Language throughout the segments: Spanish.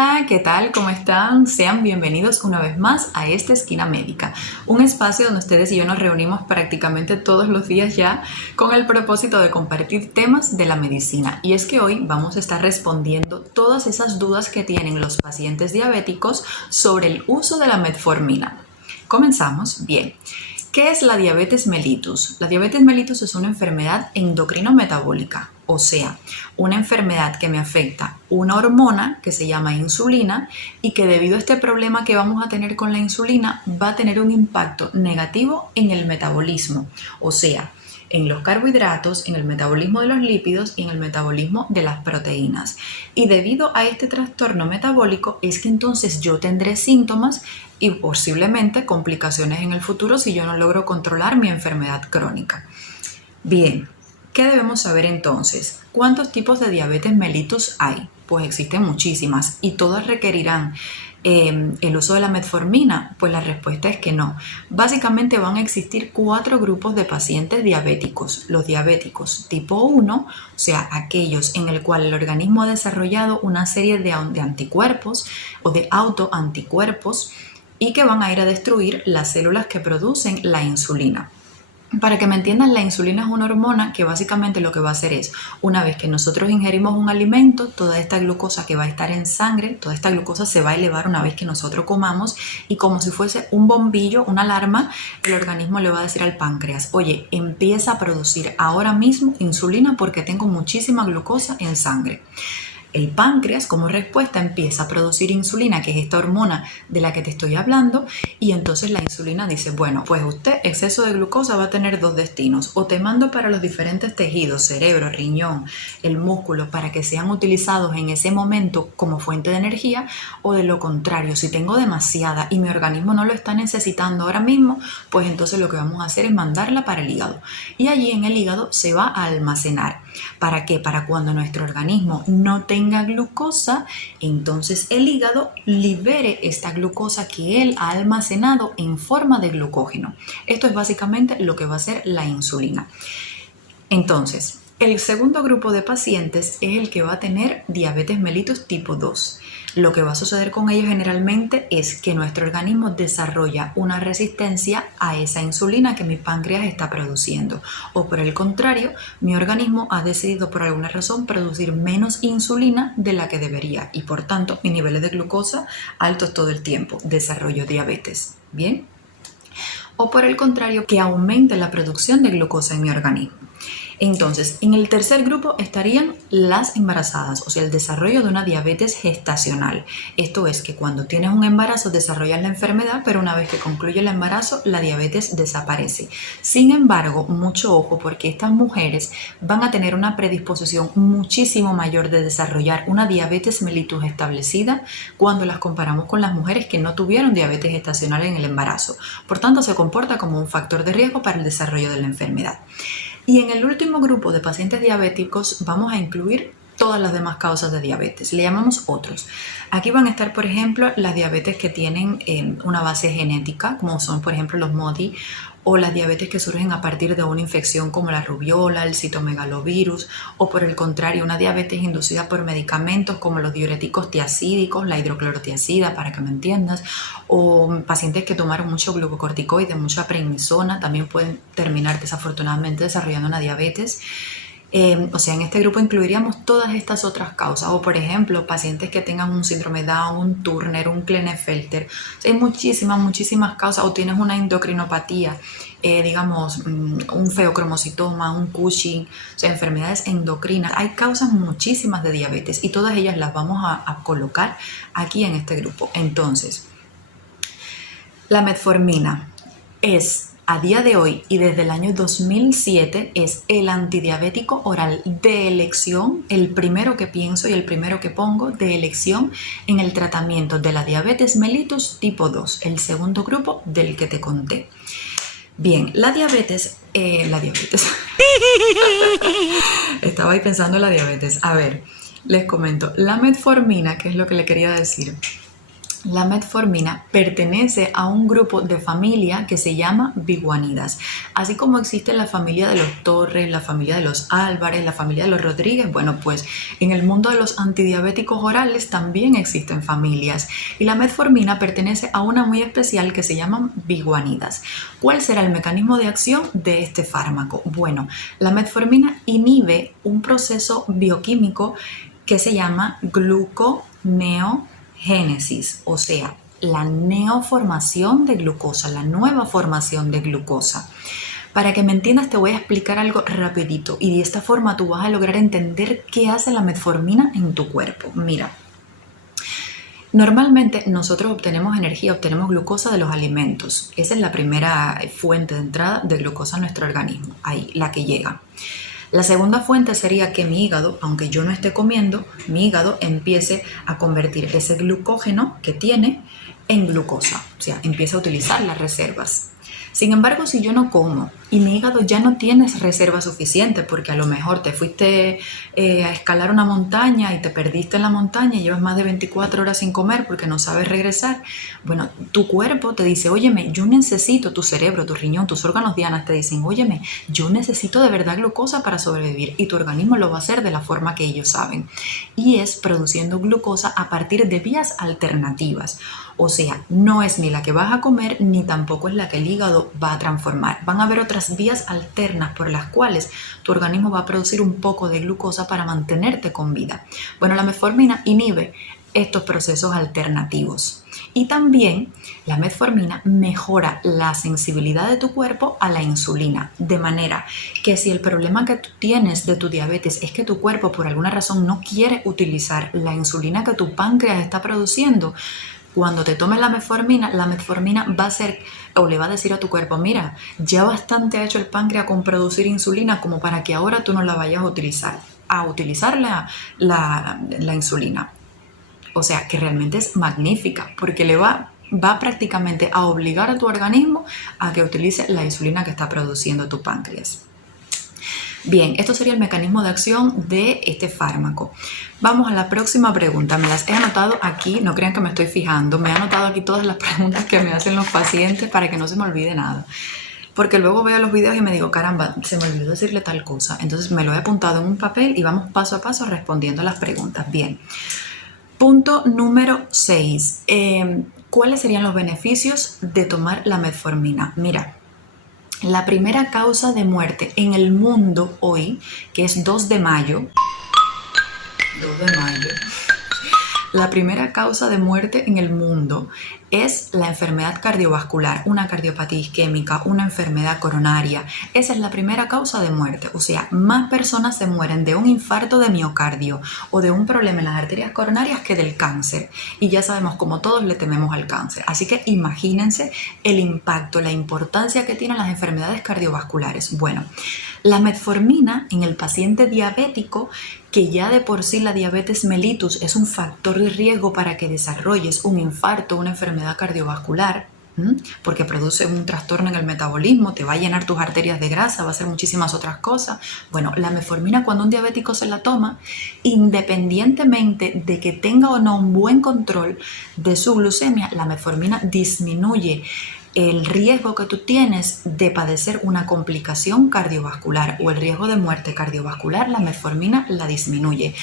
Hola, ¿qué tal? ¿Cómo están? Sean bienvenidos una vez más a esta Esquina Médica, un espacio donde ustedes y yo nos reunimos prácticamente todos los días ya con el propósito de compartir temas de la medicina. Y es que hoy vamos a estar respondiendo todas esas dudas que tienen los pacientes diabéticos sobre el uso de la metformina. Comenzamos. Bien. ¿Qué es la diabetes mellitus? La diabetes mellitus es una enfermedad endocrino-metabólica, o sea, una enfermedad que me afecta una hormona que se llama insulina y que debido a este problema que vamos a tener con la insulina va a tener un impacto negativo en el metabolismo, o sea, en los carbohidratos, en el metabolismo de los lípidos y en el metabolismo de las proteínas. Y debido a este trastorno metabólico es que entonces yo tendré síntomas y posiblemente complicaciones en el futuro si yo no logro controlar mi enfermedad crónica. Bien, ¿qué debemos saber entonces? ¿Cuántos tipos de diabetes mellitus hay? Pues existen muchísimas y todas requerirán el uso de la metformina. Pues la respuesta es que no. Básicamente van a existir 4 grupos de pacientes diabéticos. Los diabéticos tipo 1, o sea, aquellos en el cual el organismo ha desarrollado una serie de anticuerpos o de autoanticuerpos y que van a ir a destruir las células que producen la insulina. Para que me entiendan, la insulina es una hormona que básicamente lo que va a hacer es, una vez que nosotros ingerimos un alimento, toda esta glucosa que va a estar en sangre, toda esta glucosa se va a elevar una vez que nosotros comamos y como si fuese un bombillo, una alarma, el organismo le va a decir al páncreas, oye, empieza a producir ahora mismo insulina porque tengo muchísima glucosa en sangre. El páncreas, como respuesta, empieza a producir insulina, que es esta hormona de la que te estoy hablando, y entonces la insulina dice, bueno, pues usted exceso de glucosa va a tener 2 destinos, o te mando para los diferentes tejidos, cerebro, riñón, el músculo, para que sean utilizados en ese momento como fuente de energía, o de lo contrario, si tengo demasiada y mi organismo no lo está necesitando ahora mismo, pues entonces lo que vamos a hacer es mandarla para el hígado, y allí en el hígado se va a almacenar. ¿Para qué? Para cuando nuestro organismo no tenga glucosa, entonces el hígado libere esta glucosa que él ha almacenado en forma de glucógeno. Esto es básicamente lo que va a hacer la insulina. Entonces, el segundo grupo de pacientes es el que va a tener diabetes mellitus tipo 2. Lo que va a suceder con ellos generalmente es que nuestro organismo desarrolla una resistencia a esa insulina que mi páncreas está produciendo. O por el contrario, mi organismo ha decidido por alguna razón producir menos insulina de la que debería y por tanto mis niveles de glucosa altos todo el tiempo. Desarrollo diabetes. ¿Bien? O por el contrario, que aumente la producción de glucosa en mi organismo. Entonces, en el tercer grupo estarían las embarazadas, o sea, el desarrollo de una diabetes gestacional. Esto es que cuando tienes un embarazo desarrollas la enfermedad, pero una vez que concluye el embarazo, la diabetes desaparece. Sin embargo, mucho ojo porque estas mujeres van a tener una predisposición muchísimo mayor de desarrollar una diabetes mellitus establecida cuando las comparamos con las mujeres que no tuvieron diabetes gestacional en el embarazo. Por tanto, se comporta como un factor de riesgo para el desarrollo de la enfermedad. Y en el último grupo de pacientes diabéticos vamos a incluir todas las demás causas de diabetes. Le llamamos otros. Aquí van a estar, por ejemplo, las diabetes que tienen una base genética, como son, por ejemplo, los MODY, o las diabetes que surgen a partir de una infección como la rubiola, el citomegalovirus, o por el contrario, una diabetes inducida por medicamentos como los diuréticos tiacídicos, la hidroclorotiazida, para que me entiendas, o pacientes que tomaron mucho glucocorticoide, mucha prednisona, también pueden terminar desafortunadamente desarrollando una diabetes. O sea, en este grupo incluiríamos todas estas otras causas, o por ejemplo, pacientes que tengan un síndrome Down, un Turner, un Klinefelter. O sea, hay muchísimas causas, o tienes una endocrinopatía, digamos, un feocromocitoma, un Cushing, o sea, enfermedades endocrinas. Hay causas muchísimas de diabetes y todas ellas las vamos a colocar aquí en este grupo. Entonces, la metformina es a día de hoy y desde el año 2007 es el antidiabético oral de elección, el primero que pienso y el primero que pongo de elección en el tratamiento de la diabetes mellitus tipo 2, el segundo grupo del que te conté. Bien, la diabetes. Estaba ahí pensando en la diabetes. A ver, les comento. La metformina, que es lo que le quería decir. La metformina pertenece a un grupo de familia que se llama biguanidas. Así como existe la familia de los Torres, la familia de los Álvarez, la familia de los Rodríguez, bueno, pues en el mundo de los antidiabéticos orales también existen familias. Y la metformina pertenece a una muy especial que se llaman biguanidas. ¿Cuál será el mecanismo de acción de este fármaco? Bueno, la metformina inhibe un proceso bioquímico que se llama gluconeogénesis, o sea, la neoformación de glucosa, la nueva formación de glucosa. Para que me entiendas te voy a explicar algo rapidito y de esta forma tú vas a lograr entender qué hace la metformina en tu cuerpo. Mira, normalmente nosotros obtenemos energía, obtenemos glucosa de los alimentos. Esa es la primera fuente de entrada de glucosa a nuestro organismo, ahí, la que llega. La segunda fuente sería que mi hígado, aunque yo no esté comiendo, mi hígado empiece a convertir ese glucógeno que tiene en glucosa, o sea, empieza a utilizar las reservas. Sin embargo, si yo no como y mi hígado ya no tiene reserva suficiente porque a lo mejor te fuiste a escalar una montaña y te perdiste en la montaña y llevas más de 24 horas sin comer porque no sabes regresar, bueno, tu cuerpo te dice, óyeme, yo necesito, tu cerebro, tu riñón, tus órganos dianas te dicen, óyeme, yo necesito de verdad glucosa para sobrevivir y tu organismo lo va a hacer de la forma que ellos saben y es produciendo glucosa a partir de vías alternativas. O sea, no es ni la que vas a comer ni tampoco es la que el hígado va a transformar. Van a haber otras vías alternas por las cuales tu organismo va a producir un poco de glucosa para mantenerte con vida. Bueno, la metformina inhibe estos procesos alternativos. Y también la metformina mejora la sensibilidad de tu cuerpo a la insulina, de manera que si el problema que tú tienes de tu diabetes es que tu cuerpo por alguna razón no quiere utilizar la insulina que tu páncreas está produciendo, cuando te tomes la metformina va a hacer o le va a decir a tu cuerpo, mira, ya bastante ha hecho el páncreas con producir insulina como para que ahora tú no la vayas a utilizar la insulina. O sea, que realmente es magnífica porque le va prácticamente a obligar a tu organismo a que utilice la insulina que está produciendo tu páncreas. Bien, esto sería el mecanismo de acción de este fármaco. Vamos a la próxima pregunta. Me las he anotado aquí, no crean que me estoy fijando. Me he anotado aquí todas las preguntas que me hacen los pacientes para que no se me olvide nada. Porque luego veo los videos y me digo, caramba, se me olvidó decirle tal cosa. Entonces me lo he apuntado en un papel y vamos paso a paso respondiendo a las preguntas. Bien. Punto número 6. ¿Cuáles serían los beneficios de tomar la metformina? Mira, la primera causa de muerte en el mundo hoy, que es 2 de mayo, la primera causa de muerte en el mundo es la enfermedad cardiovascular, una cardiopatía isquémica, una enfermedad coronaria. Esa es la primera causa de muerte. O sea, más personas se mueren de un infarto de miocardio o de un problema en las arterias coronarias que del cáncer. Y ya sabemos cómo todos le tememos al cáncer. Así que imagínense el impacto, la importancia que tienen las enfermedades cardiovasculares. Bueno, la metformina en el paciente diabético, que ya de por sí la diabetes mellitus es un factor de riesgo para que desarrolles un infarto, una enfermedad cardiovascular, porque produce un trastorno en el metabolismo, te va a llenar tus arterias de grasa, va a hacer muchísimas otras cosas. Bueno, la metformina cuando un diabético se la toma, independientemente de que tenga o no un buen control de su glucemia, la metformina disminuye el riesgo que tú tienes de padecer una complicación cardiovascular o el riesgo de muerte cardiovascular, la metformina la disminuye.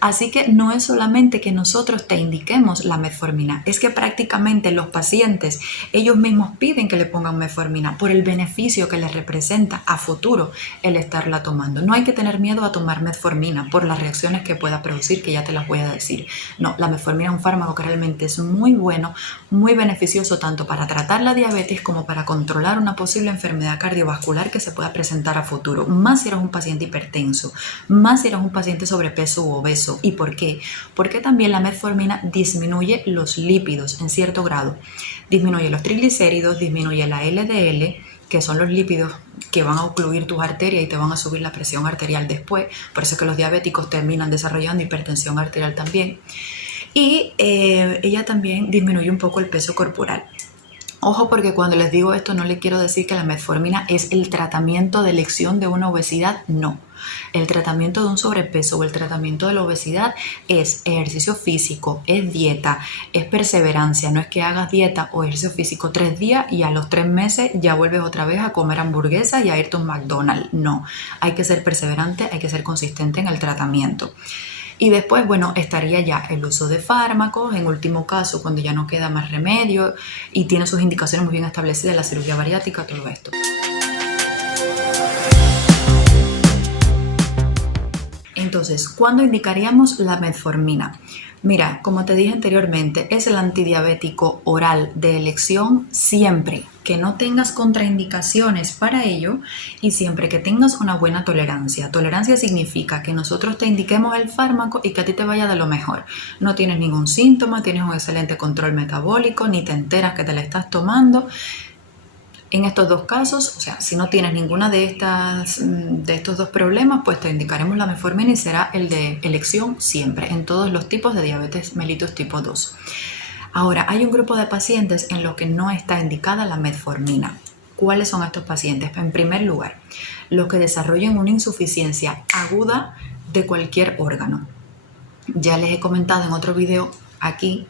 Así que no es solamente que nosotros te indiquemos la metformina, es que prácticamente los pacientes, ellos mismos piden que le pongan metformina por el beneficio que les representa a futuro el estarla tomando. No hay que tener miedo a tomar metformina por las reacciones que pueda producir, que ya te las voy a decir. No, la metformina es un fármaco que realmente es muy bueno, muy beneficioso tanto para tratar la diabetes como para controlar una posible enfermedad cardiovascular que se pueda presentar a futuro. Más si eres un paciente hipertenso, más si eres un paciente sobrepeso u obeso. ¿Y por qué? Porque también la metformina disminuye los lípidos en cierto grado. Disminuye los triglicéridos, disminuye la LDL, que son los lípidos que van a ocluir tus arterias y te van a subir la presión arterial después. Por eso es que los diabéticos terminan desarrollando hipertensión arterial también. Y ella también disminuye un poco el peso corporal. Ojo, porque cuando les digo esto no les quiero decir que la metformina es el tratamiento de elección de una obesidad, no. El tratamiento de un sobrepeso o el tratamiento de la obesidad es ejercicio físico, es dieta, es perseverancia. No es que hagas dieta o ejercicio físico 3 días y a los 3 meses ya vuelves otra vez a comer hamburguesas y a irte a un McDonald's. No, hay que ser perseverante, hay que ser consistente en el tratamiento. Y después, bueno, estaría ya el uso de fármacos, en último caso, cuando ya no queda más remedio y tiene sus indicaciones muy bien establecidas, la cirugía bariátrica, todo esto. Entonces, ¿cuándo indicaríamos la metformina? Mira, como te dije anteriormente, es el antidiabético oral de elección siempre que no tengas contraindicaciones para ello y siempre que tengas una buena tolerancia. Tolerancia significa que nosotros te indiquemos el fármaco y que a ti te vaya de lo mejor. No tienes ningún síntoma, tienes un excelente control metabólico, ni te enteras que te la estás tomando. En estos dos casos, o sea, si no tienes ninguna de estos dos problemas, pues te indicaremos la metformina y será el de elección siempre, en todos los tipos de diabetes mellitus tipo 2. Ahora, hay un grupo de pacientes en los que no está indicada la metformina. ¿Cuáles son estos pacientes? En primer lugar, los que desarrollen una insuficiencia aguda de cualquier órgano. Ya les he comentado en otro video aquí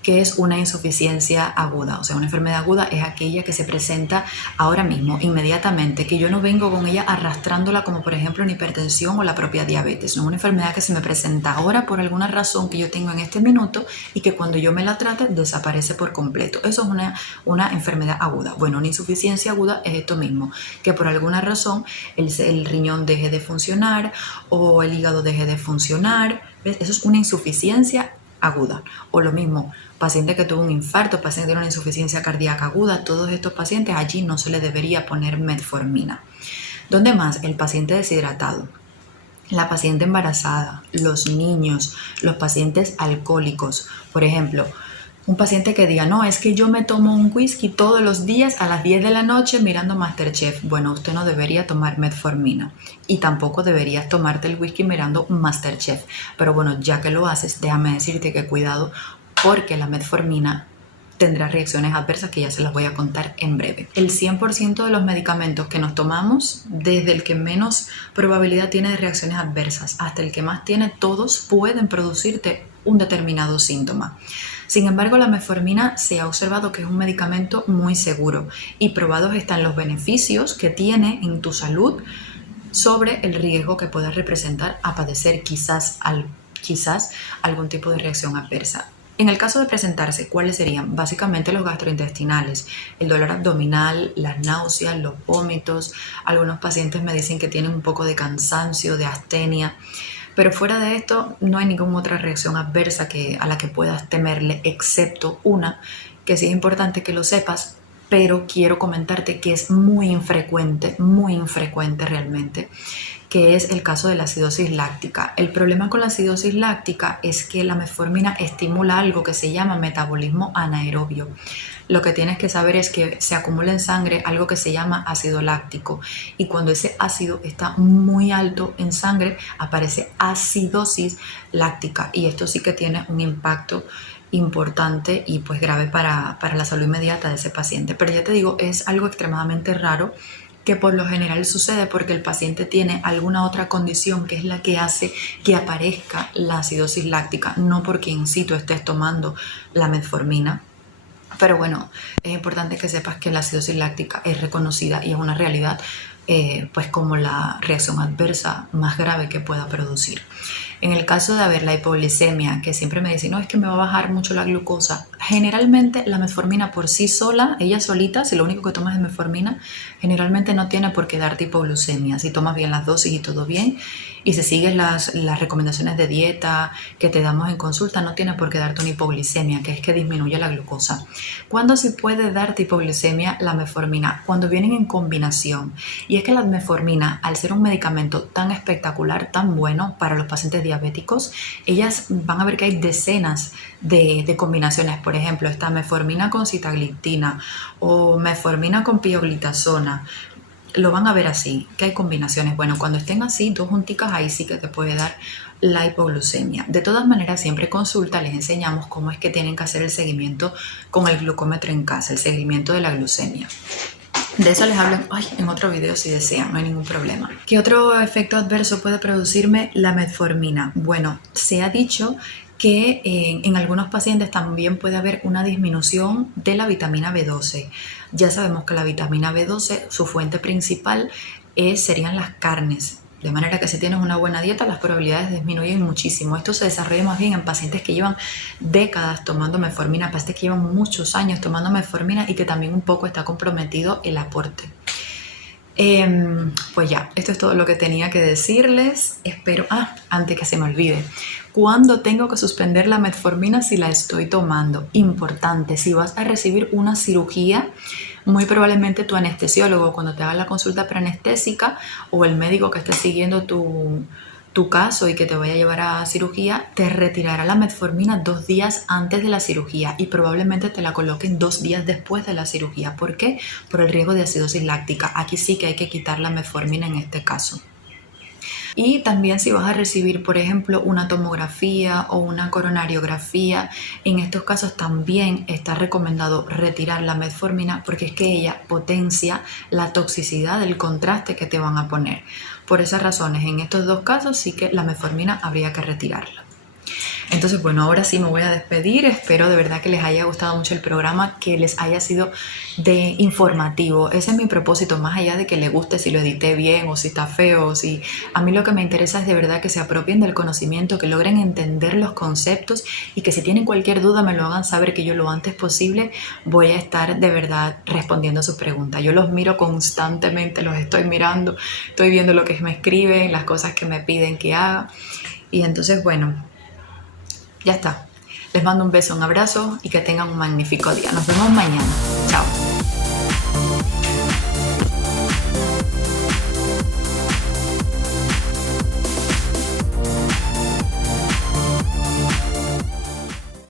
que es una insuficiencia aguda. O sea, una enfermedad aguda es aquella que se presenta ahora mismo, inmediatamente, que yo no vengo con ella arrastrándola como por ejemplo una hipertensión o la propia diabetes. No es una enfermedad que se me presenta ahora por alguna razón que yo tengo en este minuto y que cuando yo me la trate desaparece por completo. Eso es una enfermedad aguda. Bueno, una insuficiencia aguda es esto mismo, que por alguna razón el riñón deje de funcionar o el hígado deje de funcionar. ¿Ves? Eso es una insuficiencia aguda. O lo mismo, paciente que tuvo un infarto, paciente que tiene una insuficiencia cardíaca aguda, todos estos pacientes allí no se le debería poner metformina. ¿Dónde más? El paciente deshidratado, la paciente embarazada, los niños, los pacientes alcohólicos. Por ejemplo, un paciente que diga, no, es que yo me tomo un whisky todos los días a las 10 de la noche mirando MasterChef. Bueno, usted no debería tomar metformina y tampoco deberías tomarte el whisky mirando MasterChef. Pero bueno, ya que lo haces, déjame decirte que cuidado porque la metformina tendrá reacciones adversas que ya se las voy a contar en breve. El 100% de los medicamentos que nos tomamos, desde el que menos probabilidad tiene de reacciones adversas hasta el que más tiene, todos pueden producirte un determinado síntoma. Sin embargo, la metformina se ha observado que es un medicamento muy seguro y probados están los beneficios que tiene en tu salud sobre el riesgo que pueda representar a padecer quizás algún tipo de reacción adversa. En el caso de presentarse, ¿cuáles serían? Básicamente los gastrointestinales, el dolor abdominal, las náuseas, los vómitos. Algunos pacientes me dicen que tienen un poco de cansancio, de astenia. Pero fuera de esto, no hay ninguna otra reacción adversa a la que puedas temerle, excepto una, que sí es importante que lo sepas, pero quiero comentarte que es muy infrecuente realmente, que es el caso de la acidosis láctica. El problema con la acidosis láctica es que la metformina estimula algo que se llama metabolismo anaerobio. Lo que tienes que saber es que se acumula en sangre algo que se llama ácido láctico y cuando ese ácido está muy alto en sangre aparece acidosis láctica y esto sí que tiene un impacto importante y pues grave para la salud inmediata de ese paciente. Pero ya te digo, es algo extremadamente raro que por lo general sucede porque el paciente tiene alguna otra condición que es la que hace que aparezca la acidosis láctica, no porque in situ estés tomando la metformina. Pero bueno, es importante que sepas que la acidosis láctica es reconocida y es una realidad pues como la reacción adversa más grave que pueda producir. En el caso de haber la hipoglicemia, que siempre me dicen, no, es que me va a bajar mucho la glucosa. Generalmente la metformina por sí sola, ella solita, si lo único que tomas es metformina, generalmente no tiene por qué darte hipoglucemia. Si tomas bien las dosis y todo bien, y si sigues las recomendaciones de dieta que te damos en consulta, no tiene por qué darte una hipoglicemia, que es que disminuye la glucosa. ¿Cuándo sí puede darte hipoglicemia la metformina? Cuando vienen en combinación. Y es que la metformina, al ser un medicamento tan espectacular, tan bueno para los pacientes diabéticos, ellas van a ver que hay decenas de combinaciones. Por ejemplo, está metformina con sitagliptina o metformina con pioglitazona. Lo van a ver así, que hay combinaciones. Bueno, cuando estén así, dos junticas, ahí sí que te puede dar la hipoglucemia. De todas maneras, siempre consulta, les enseñamos cómo es que tienen que hacer el seguimiento con el glucómetro en casa, el seguimiento de la glucemia. De eso les hablo en otro video si desean, no hay ningún problema. ¿Qué otro efecto adverso puede producirme la metformina? Bueno, se ha dicho que en algunos pacientes también puede haber una disminución de la vitamina B12. Ya sabemos que la vitamina B12, su fuente principal serían las carnes. De manera que si tienes una buena dieta, las probabilidades disminuyen muchísimo. Esto se desarrolla más bien en pacientes que llevan décadas tomando metformina, pacientes que llevan muchos años tomando metformina y que también un poco está comprometido el aporte. Pues ya, esto es todo lo que tenía que decirles. Espero, antes que se me olvide, ¿cuándo tengo que suspender la metformina si la estoy tomando? Importante, si vas a recibir una cirugía, muy probablemente tu anestesiólogo, cuando te haga la consulta preanestésica, o el médico que esté siguiendo tu caso y que te vaya a llevar a cirugía, te retirará la metformina 2 días antes de la cirugía y probablemente te la coloquen 2 días después de la cirugía. ¿Por qué? Por el riesgo de acidosis láctica. Aquí sí que hay que quitar la metformina en este caso. Y también si vas a recibir, por ejemplo, una tomografía o una coronariografía, en estos casos también está recomendado retirar la metformina porque es que ella potencia la toxicidad del contraste que te van a poner. Por esas razones, en estos 2 casos sí que la metformina habría que retirarla. Entonces, bueno, ahora sí me voy a despedir. Espero de verdad que les haya gustado mucho el programa, que les haya sido de informativo. Ese es mi propósito, más allá de que les guste si lo edité bien o si está feo. A mí lo que me interesa es de verdad que se apropien del conocimiento, que logren entender los conceptos y que si tienen cualquier duda me lo hagan saber, que yo lo antes posible voy a estar de verdad respondiendo a sus preguntas. Yo los miro constantemente, los estoy mirando, estoy viendo lo que me escriben, las cosas que me piden que haga. Y entonces, bueno, ya está. Les mando un beso, un abrazo y que tengan un magnífico día. Nos vemos mañana. Chao.